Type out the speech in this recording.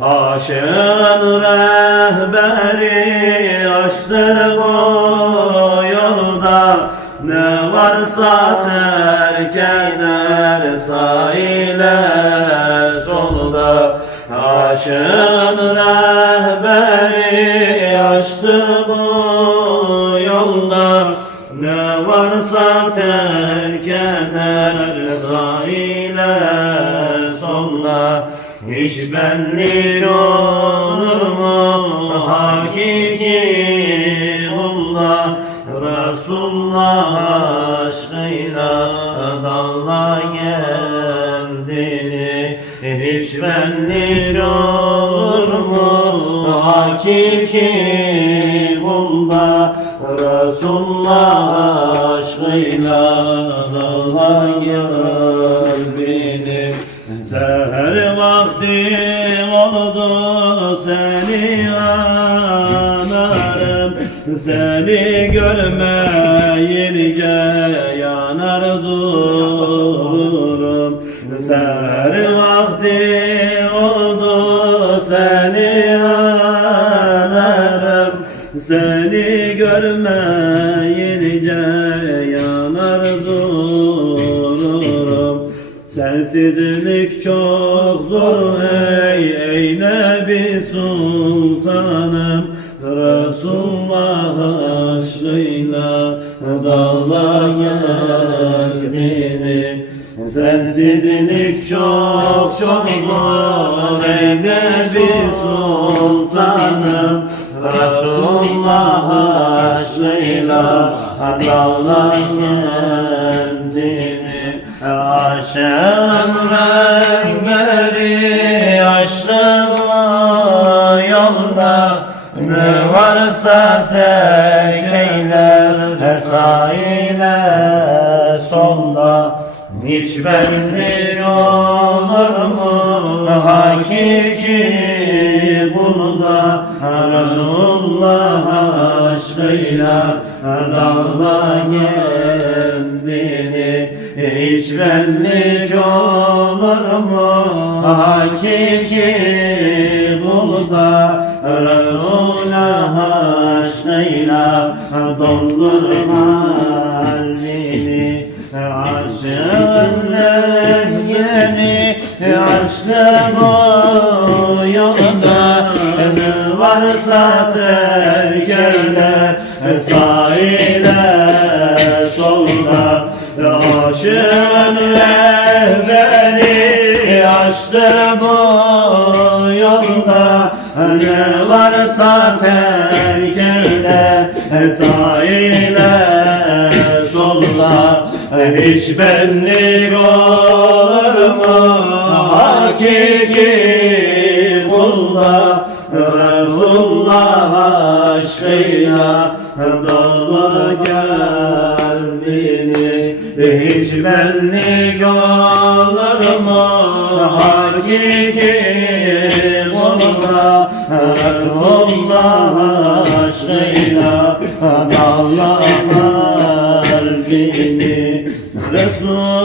Aşığın rehberi aşktır bu yolda, ne varsa terk eder sağ ile solda. Aşığın rehberi aşktır bu yolda, ne varsa terk eder sağ ile solda. Hiç benlik olur mu hakiki kulda, Resulullah aşkıyla dalla geldi. Hiç benlik olur mu hakiki kulda, Resulullah aşkıyla dalla geldi. Seher vakti oldu seni anarım, seni görmeyince yanar dururum. Seher vakti oldu seni anarım, seni görmeyince yanar dururum. Sensizlik çok zor ey Nebi Sultanım, Resulullah aşkıyla dalla gel beni. Sensizlik çok zor ey Nebi Sultanım, Resulullah aşkıyla dalla gel beni. Aşığın rehberi açtı bu yolda, ne varsa terk eyler sağ ile solda. Hiç benlik olur mu hakiki kulda, Resulullah aşkıyla dalla kendini. Hiç benlik olur mu hakiki kulda, Resulullah aşkıyla doldur kalbini. Aşığın rehberi açtı bu yolda, ne varsa terk eder sağ ile solda. Aşığın rehberi açtı bu yolda, ne varsa terk eder sağ ile solda. Hiç benlik olur mu hakiki kulda, Resulullah aşkıyla dolu kalbini. Hiç benlik olur mu hakiki kulda, Resulullah aşkıyla dolu kalbini. Resul